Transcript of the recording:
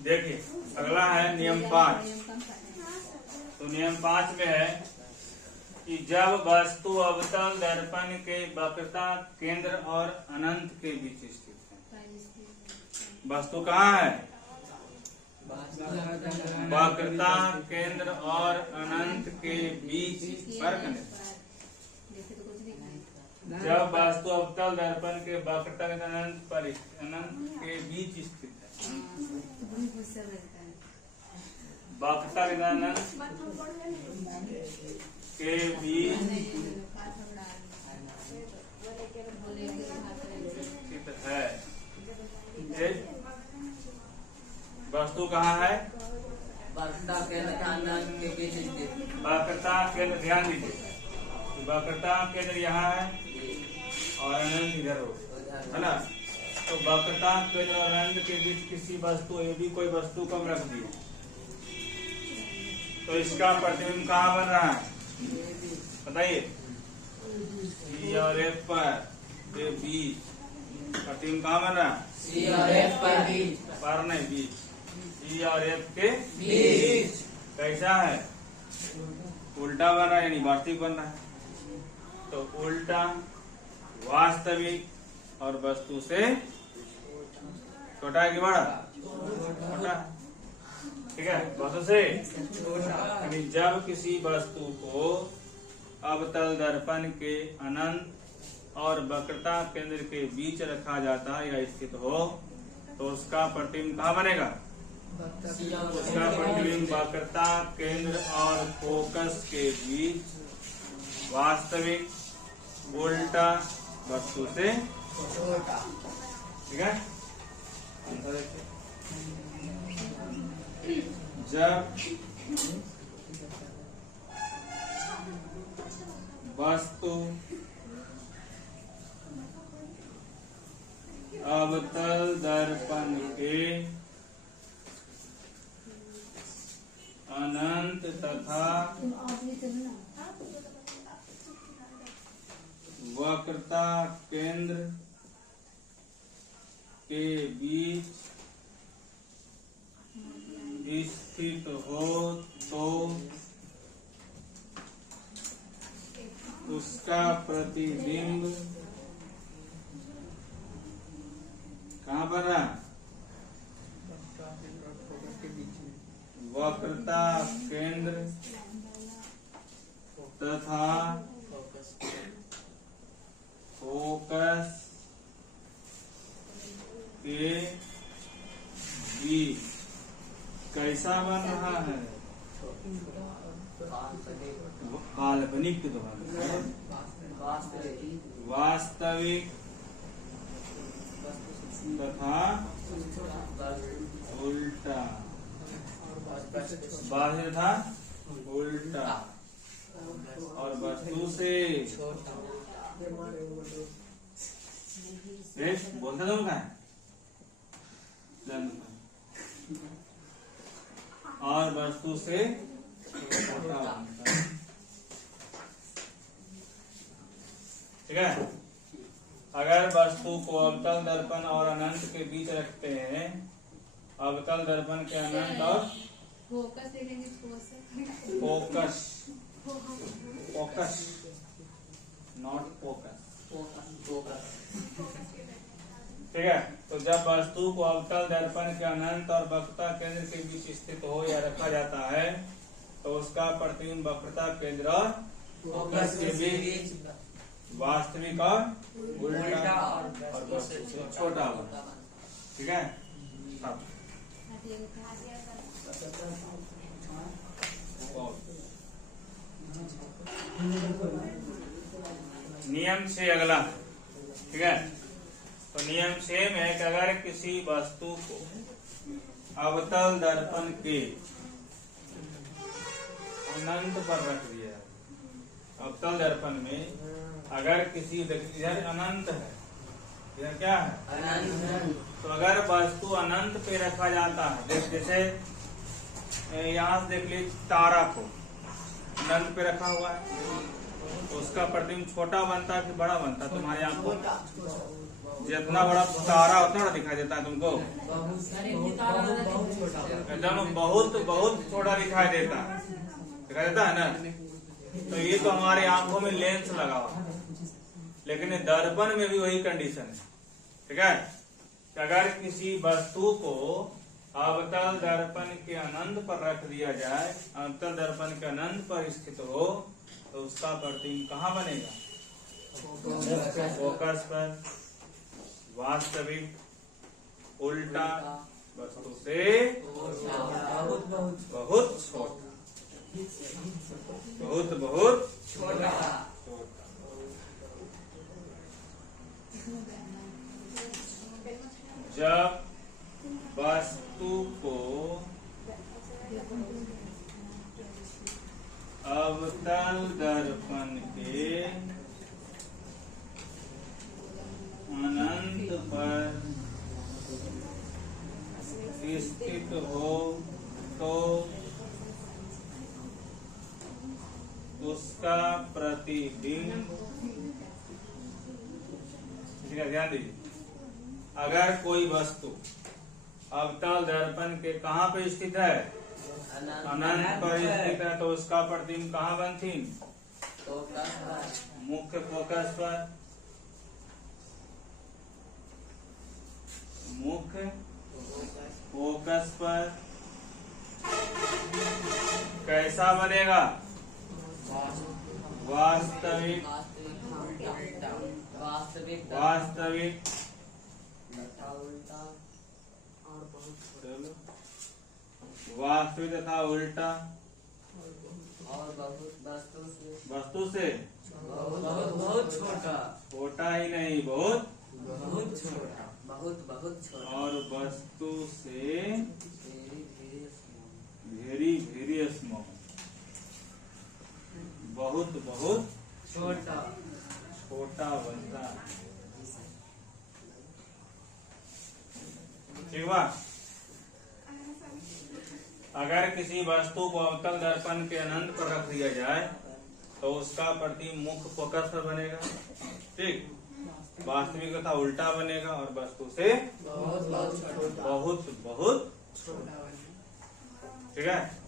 देखिए अगला है नियम 5। तो नियम 5 में है कि जब वस्तु अवतल दर्पण के वक्रता केंद्र और अनंत के बीच स्थित है। वस्तु कहाँ है? वक्रता केंद्र और अनंत के बीच फर्क नहीं। जब वस्तु अवतल दर्पण के वक्रता के अनंत के बीच स्थित है। वक्रता के अनंत के बीच स्थित है। वस्तु कहाँ है? वक्रता केंद्र अनंत के बीच स्थित। वक्रता केंद्र, ध्यान दीजिए, वक्रता केंद्र यहाँ है और अनंत इधर हो, है ना। तो वक्रता केंद्र और अनंत के बीच किसी वस्तु, ये भी कोई वस्तु को हम रख दिए, तो इसका प्रतिबिंब कहाँ बन रहा है बताइए? सी और एफ पर के बीच प्रतिबिंब कहाँ बन रहा है? सी और एफ पर बीच, पर नहीं बीच, सी और एफ के बीच। कैसा है? उल्टा बन रहा है, यानी वास्तविक बन रहा है। तो उल्टा वास्तविक और वस्तु से छोटा है कि बड़ा? छोटा। ठीक है, वस्तु से यानी जब किसी वस्तु को अवतल दर्पण के अनंत और वक्रता केंद्र के बीच रखा जाता है या स्थित हो, तो उसका प्रतिबिंब कहाँ बनेगा? उसका प्रतिबिंब वक्रता केंद्र और फोकस के बीच वास्तविक, उल्टा, वस्तु से छोटा। ठीक है, जब वस्तु अवतल दर्पण के अनंत तथा वक्रता केंद्र के बीच स्थित हो, तो उसका प्रतिबिंब कहाँ पर रहा? वक्रता केंद्र तथा फोकस के बीच। कैसा बन रहा है? काल्पनिक तो वास्तविक तथा उल्टा, बाह्य था उल्टा और वस्तु से बोलते तो क्या है? और वस्तु से छोटा बनता है। ठीक है, अगर वस्तु को अवतल दर्पण और अनंत के बीच रखते हैं, अवतल दर्पण के अनंत और फोकस, फोकस नॉट फोकस। ठीक है, तो जब वस्तु को अवतल दर्पण के अनंत और वक्रता केंद्र के बीच स्थित हो या रखा जाता है, तो उसका प्रतिबिंब वक्रता केंद्र और फोकस के बीच वास्तविक और उल्टा और वस्तु से छोटा होगा। ठीक है, नियम 6 अगला। ठीक है, तो नियम 6 में है कि अगर किसी वस्तु को अवतल दर्पण के अनंत पर रख दिया, अवतल दर्पण में अगर किसी, इधर अनंत है, इधर क्या है? अनंत। तो अगर वस्तु अनंत पे रखा जाता है, जैसे यहाँ से देख लीजिए तारा को अनंत पे रखा हुआ है, तो उसका प्रतिबिंब छोटा बनता है कि बड़ा बनता है? तुम्हारे यहाँ को जितना बड़ा तारा उतना बड़ा दिखाई देता है तुमको। एकदम बहुत बहुत छोटा दिखाई देता है ना। तो ये तो हमारे आंखों में लेंस लगा हुआ है, लेकिन दर्पण में भी वही कंडीशन है। ठीक है, अगर किसी वस्तु को अवतल दर्पण के अनंत पर रख दिया जाए, अवतल दर्पण के अनंत पर स्थित हो, तो उसका प्रतिबिंब कहाँ बनेगा? फोकस पर, वास्तविक, उल्टा, वस्तु से बहुत छोटा, बहुत छोटा। जब वस्तु को अवतल दर्पण के अनंत पर स्थित हो तो उसका प्रतिबिंब, ध्यान दीजिए, अगर कोई वस्तु अवतल दर्पण के कहाँ पे स्थित है? अनंत पर स्थित है, तो उसका प्रतिबिंब कहाँ बनती? मुख्य फोकस पर। मुख्य फोकस पर कैसा बनेगा? वास्तविक, वास्तविक वास्तविक तथा उल्टा, और वस्तु से बहुत छोटा, छोटा ही नहीं, बहुत छोटा, बहुत छोटा, और वस्तु से वेरी स्मॉल, बहुत छोटा बनता है। ठीक बा? अगर किसी वस्तु को अवतल दर्पण के अनंत पर रख दिया जाए, तो उसका प्रतिबिंब मुख्य फोकस पर बनेगा। ठीक, वास्तविक तथा उल्टा बनेगा, और वस्तु से बहुत छोटा। ठीक है।